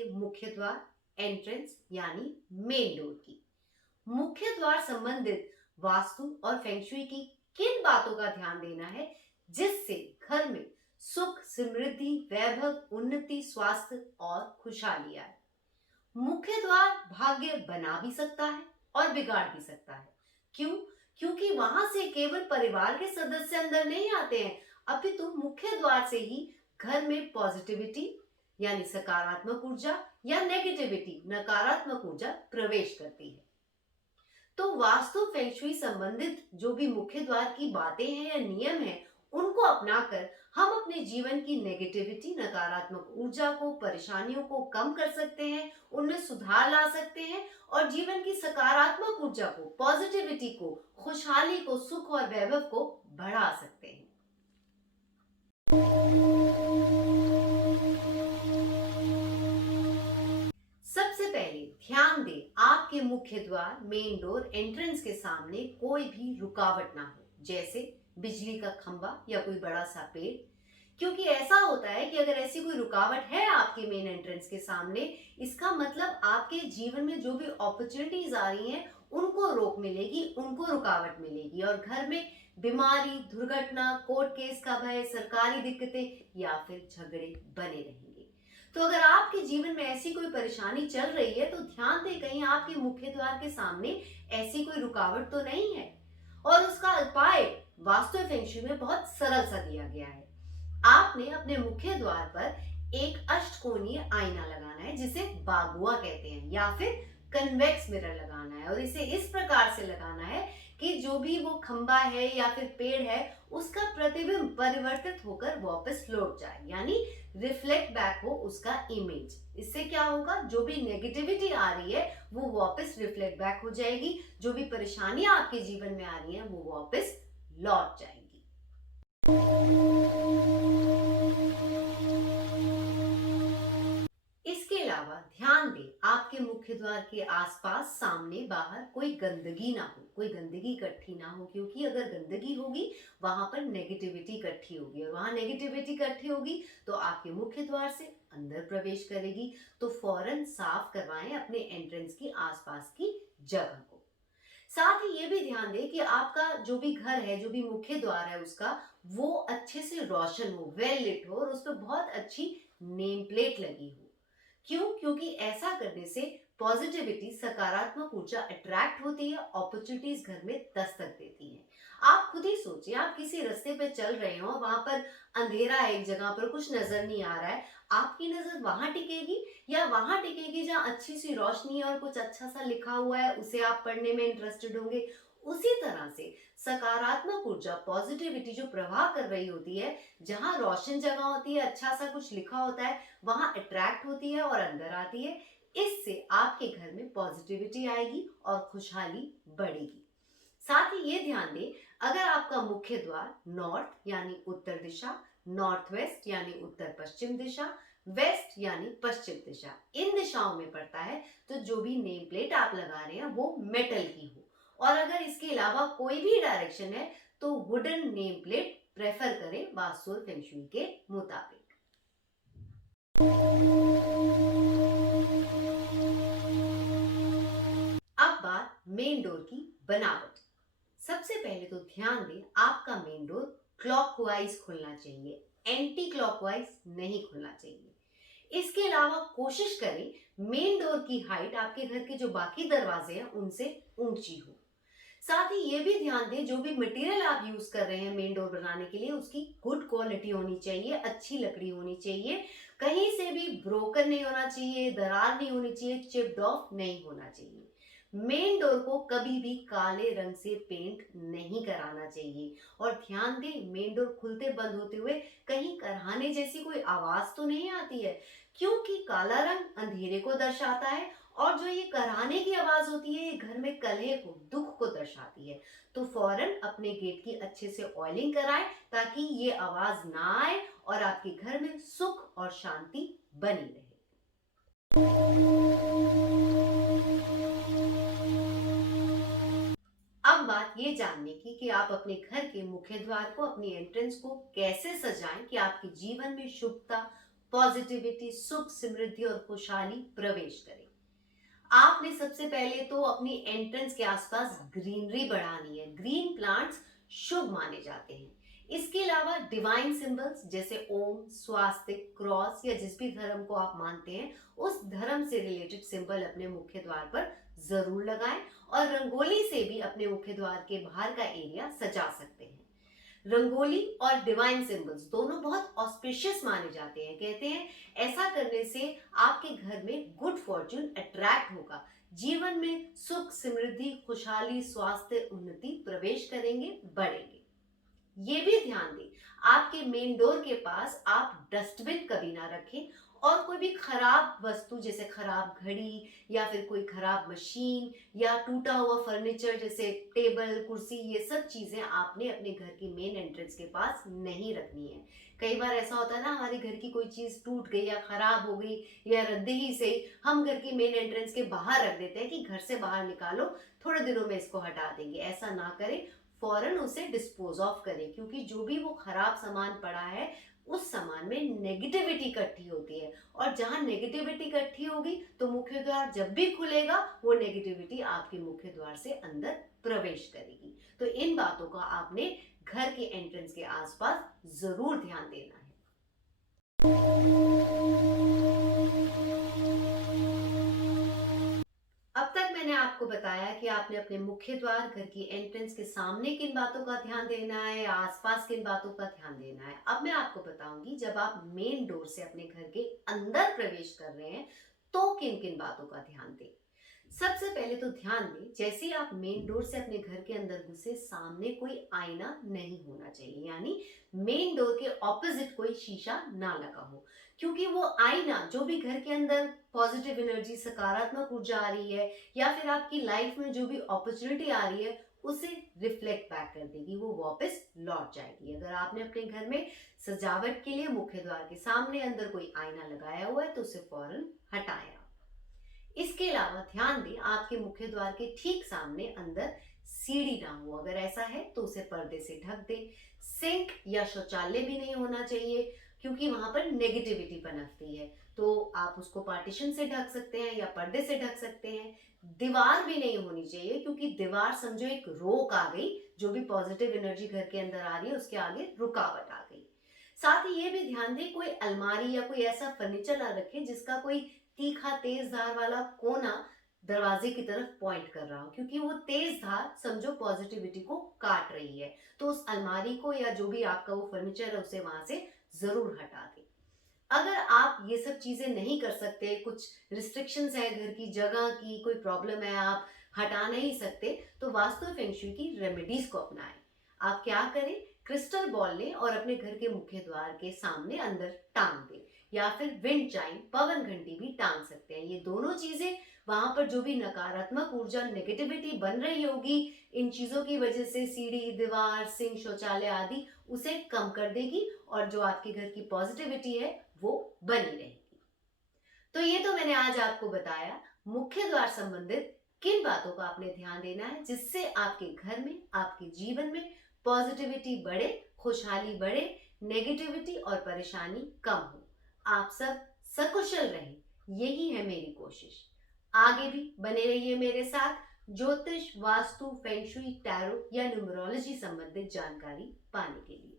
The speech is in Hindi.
करेंगे मुख्य द्वार, एंट्रेंस यानी मेन डोर की। मुख्य द्वार संबंधित वास्तु और फेंगशुई की किन बातों का ध्यान देना है जिससे घर में सुख, समृद्धि, वैभव, उन्नति, स्वास्थ्य और खुशहाली आए। मुख्य द्वार भाग्य बना भी सकता है और बिगाड़ भी सकता है। क्यों? क्योंकि वहां से केवल परिवार के सदस्य अंदर नहीं आते हैं, अपितु मुख्य द्वार से ही घर में पॉजिटिविटी यानी सकारात्मक ऊर्जा या नेगेटिविटी नकारात्मक ऊर्जा प्रवेश करती है। तो वास्तु फेंगशुई संबंधित जो भी मुख्य द्वार की बातें हैं या नियम हैं, उनको अपनाकर हम अपने जीवन की नेगेटिविटी, नकारात्मक ऊर्जा को, परेशानियों को कम कर सकते हैं, उनमें सुधार ला सकते हैं और जीवन की सकारात्मक ऊर्जा को, पॉजिटिविटी को, खुशहाली को, सुख और वैभव को बढ़ा सकते हैं। सबसे पहले ध्यान दें, आपके मुख्य द्वार, मेन डोर, एंट्रेंस के सामने कोई भी रुकावट ना हो, जैसे बिजली का खंभा या कोई बड़ा सा पेड़। क्योंकि ऐसा होता है कि अगर ऐसी कोई रुकावट है आपके मेन एंट्रेंस के सामने, इसका मतलब आपके जीवन में जो भी अपॉर्चुनिटीज आ रही हैं उनको रोक मिलेगी, उनको रुकावट मिलेगी और घर में बीमारी, दुर्घटना, कोर्ट केस का भय, सरकारी दिक्कतें या फिर झगड़े बने रहेंगे। तो अगर आपके जीवन में ऐसी कोई परेशानी चल रही है तो ध्यान दें कहीं आपके मुख्य द्वार के सामने ऐसी कोई रुकावट तो नहीं है। और उसका उपाय वास्तु फेंगशुई में बहुत सरल सा दिया गया है। आपने अपने मुख्य द्वार पर एक अष्टकोणीय आईना लगाना है जिसे बागुआ कहते हैं, या फिर कन्वेक्स मिरर लगाना है और इसे इस प्रकार से लगाना है कि जो भी वो खंबा है या फिर पेड़ है उसका प्रतिबिंब परिवर्तित होकर वापस लौट जाए, यानी रिफ्लेक्ट बैक हो उसका इमेज। इससे क्या होगा, जो भी नेगेटिविटी आ रही है वो वापस रिफ्लेक्ट बैक हो जाएगी, जो भी परेशानियां आपके जीवन में आ रही हैं वो वापस लौट जाएंगी। इसके अलावा ध्यान दें, आपके मुख्य द्वार के आसपास, सामने, बाहर कोई गंदगी ना हो, कोई गंदगी इकट्ठी ना हो, क्योंकि अगर गंदगी होगी वहां पर नेगेटिविटी इकट्ठी होगी और वहां नेगेटिविटी इकट्ठी होगी तो आपके मुख्य द्वार से अंदर प्रवेश करेगी। तो फौरन साफ करवाएं अपने एंट्रेंस की आसपास की जगह को। साथ ही ये भी ध्यान दें कि आपका जो भी घर है, जो भी मुख्य द्वार है उसका, वो अच्छे से रोशन हो, वेल लिट हो और उस पर बहुत अच्छी नेम प्लेट लगी हो। क्यों? क्योंकि ऐसा करने से पॉजिटिविटी, सकारात्मक ऊर्जा अट्रैक्ट होती है, अपॉर्चुनिटीज घर में दस्तक देती हैं। आप खुद ही सोचिए, आप किसी रास्ते पे चल रहे हो, वहां पर अंधेरा है, एक जगह पर कुछ नजर नहीं आ रहा है, आपकी नजर वहां टिकेगी या वहां टिकेगी जहां अच्छी सी रोशनी है और कुछ अच्छा सा लिखा हुआ है, उसे आप पढ़ने में इंटरेस्टेड होंगे। उसी तरह से सकारात्मक ऊर्जा, पॉजिटिविटी जो प्रवाह कर रही होती है, जहां रोशन जगह होती है, अच्छा सा कुछ लिखा होता है, वहां अट्रैक्ट होती है और अंदर आती है। इससे आपके घर में पॉजिटिविटी आएगी और खुशहाली बढ़ेगी। साथ ही ये ध्यान दें, अगर आपका मुख्य द्वार नॉर्थ यानी उत्तर दिशा, नॉर्थ वेस्ट यानी उत्तर पश्चिम दिशा, वेस्ट यानी पश्चिम दिशा, इन दिशाओं में पड़ता है तो जो भी नेम प्लेट आप लगा रहे हैं वो मेटल की हो। और अगर इसके अलावा कोई भी डायरेक्शन है तो वुडन नेम प्लेट प्रेफर करें वास्तु फेंगशुई के मुताबिक। अब बात मेन डोर की बनावट। सबसे पहले तो ध्यान दें, आपका मेन डोर क्लॉकवाइज खुलना चाहिए, एंटी क्लॉकवाइज नहीं खुलना चाहिए। इसके अलावा कोशिश करें मेन डोर की हाइट आपके घर के जो बाकी दरवाजे हैं उनसे ऊंची हो। साथ ही ये भी ध्यान दें, जो भी मटेरियल आप यूज कर रहे हैं मेन डोर बनाने के लिए उसकी गुड क्वालिटी होनी चाहिए, अच्छी लकड़ी होनी चाहिए, कहीं से भी ब्रोकन नहीं होना चाहिए, दरार नहीं होनी चाहिए, चिप्ड ऑफ नहीं होना चाहिए। मेन डोर को कभी भी काले रंग से पेंट नहीं कराना चाहिए। और ध्यान दें, मेन डोर खुलते बंद होते हुए कहीं करहाने जैसी कोई आवाज तो नहीं आती है, क्योंकि काला रंग अंधेरे को दर्शाता है और जो ये कराने की आवाज होती है ये घर में कलह को, दुख को दर्शाती है। तो फौरन अपने गेट की अच्छे से ऑयलिंग कराएं ताकि ये आवाज ना आए और आपके घर में सुख और शांति बनी रहे। अब बात ये जानने की कि आप अपने घर के मुख्य द्वार को, अपनी एंट्रेंस को कैसे सजाएं कि आपके जीवन में शुभता, पॉजिटिविटी, सुख, समृद्धि और खुशहाली प्रवेश करे। आपने सबसे पहले तो अपनी एंट्रेंस के आसपास ग्रीनरी बढ़ानी है। ग्रीन प्लांट्स शुभ माने जाते हैं। इसके अलावा डिवाइन सिंबल्स जैसे ओम, स्वास्तिक, क्रॉस या जिस भी धर्म को आप मानते हैं उस धर्म से रिलेटेड सिंबल अपने मुख्य द्वार पर जरूर लगाएं और रंगोली से भी अपने मुख्य द्वार के बाहर का एरिया सजा सकते हैं। रंगोली और डिवाइन सिंबल्स दोनों बहुत ऑस्पिशियस माने जाते हैं। कहते हैं ऐसा करने से आपके घर में गुड फॉर्च्यून अट्रैक्ट होगा, जीवन में सुख, समृद्धि, खुशहाली, स्वास्थ्य, उन्नति प्रवेश करेंगे, बढ़ेंगे। ये भी ध्यान दें, आपके मेन डोर के पास आप डस्टबिन कभी ना रखें और कोई भी खराब वस्तु जैसे खराब घड़ी या फिर कोई खराब मशीन या टूटा हुआ फर्नीचर जैसे टेबल, कुर्सी, ये सब चीजें आपने अपने घर की मेन एंट्रेंस के पास नहीं रखनी है। कई बार ऐसा होता है ना, हमारे घर की कोई चीज टूट गई या खराब हो गई या रद्दी से ही हम घर की मेन एंट्रेंस के बाहर रख देते हैं कि घर से बाहर निकालो, थोड़े दिनों में इसको हटा देंगे। ऐसा ना करें, फौरन उसे डिस्पोज ऑफ करें, क्योंकि जो भी वो खराब सामान पड़ा है उस सामान में नेगेटिविटी इकट्ठी होती है और जहां नेगेटिविटी इकट्ठी होगी तो मुख्य द्वार जब भी खुलेगा वो नेगेटिविटी आपके मुख्य द्वार से अंदर प्रवेश करेगी। तो इन बातों का आपने घर के एंट्रेंस के आसपास जरूर ध्यान देना है। अब तक मैंने आपको बताया कि आपने अपने मुख्य द्वार, घर की एंट्रेंस के सामने किन बातों का ध्यान देना है, आसपास किन बातों का ध्यान देना है। अब मैं आपको बताऊंगी जब आप मेन डोर से अपने घर के अंदर प्रवेश कर रहे हैं तो किन किन बातों का ध्यान दें। सबसे पहले तो ध्यान दें, जैसे ही आप मेन डोर से अपने घर के अंदर घुसे, सामने कोई आईना नहीं होना चाहिए, यानी मेन डोर के ऑपोजिट कोई शीशा ना लगा हो, क्योंकि वो आईना जो भी घर के अंदर पॉजिटिव एनर्जी, सकारात्मक ऊर्जा आ रही है या फिर आपकी लाइफ में जो भी अपॉर्चुनिटी आ रही है उसे रिफ्लेक्ट बैक कर देगी, वो वापस लौट जाएगी। अगर आपने अपने घर में सजावट के लिए मुख्य द्वार के सामने अंदर कोई आईना लगाया हुआ है तो उसे फौरन हटाएं। इसके अलावा ध्यान दें, आपके मुख्य द्वार के ठीक सामने अंदर सीढ़ी ना हो, अगर ऐसा है तो उसे पर्दे से ढक दें। सिंक या शौचालय भी नहीं होना चाहिए, क्योंकि वहां पर नेगेटिविटी पनपती है, तो आप उसको पार्टीशन से ढक सकते हैं या पर्दे से ढक सकते हैं। दीवार भी नहीं होनी चाहिए, क्योंकि दीवार समझो एक रोक आ गई, जो भी पॉजिटिव एनर्जी घर के अंदर आ रही है उसके आगे रुकावट आ गई। साथ ही ये भी ध्यान दें, कोई अलमारी या कोई ऐसा फर्नीचर ना रखें जिसका कोई तीखा तेज धार वाला कोना दरवाजे की तरफ पॉइंट कर रहा हो, क्योंकि वो तेज धार समझो पॉजिटिविटी को काट रही है। तो उस अलमारी को या जो भी आपका वो फर्नीचर है उसे वहां से जरूर हटा दें। अगर आप ये सब चीजें नहीं कर सकते, कुछ रिस्ट्रिक्शंस है घर की जगह की, कोई प्रॉब्लम है, आप हटा नहीं सकते, तो वास्तु फेंग शुई की रेमेडीज को अपनाएं। आप क्या करें, क्रिस्टल बॉल लें और अपने घर के मुख्य द्वार के सामने अंदर टांग दें, या फिर विंड चाइम, पवन घंटी भी टांग सकते हैं। ये दोनों चीजें वहां पर जो भी नकारात्मक ऊर्जा, नेगेटिविटी बन रही होगी इन चीजों की वजह से, सीढ़ी, दीवार, सिंक, शौचालय आदि, उसे कम कर देगी और जो आपके घर की पॉजिटिविटी है वो बनी रहेगी। तो ये तो मैंने आज आपको बताया मुख्य द्वार संबंधित किन बातों का आपने ध्यान देना है जिससे आपके घर में, आपके जीवन में पॉजिटिविटी बढ़े, खुशहाली बढ़े, नेगेटिविटी और परेशानी कम हो, आप सब सकुशल रहें, यही है मेरी कोशिश। आगे भी बने रहिए मेरे साथ ज्योतिष, वास्तु, फेंग शुई, टैरो या न्यूमरोलॉजी संबंधित जानकारी पाने के लिए।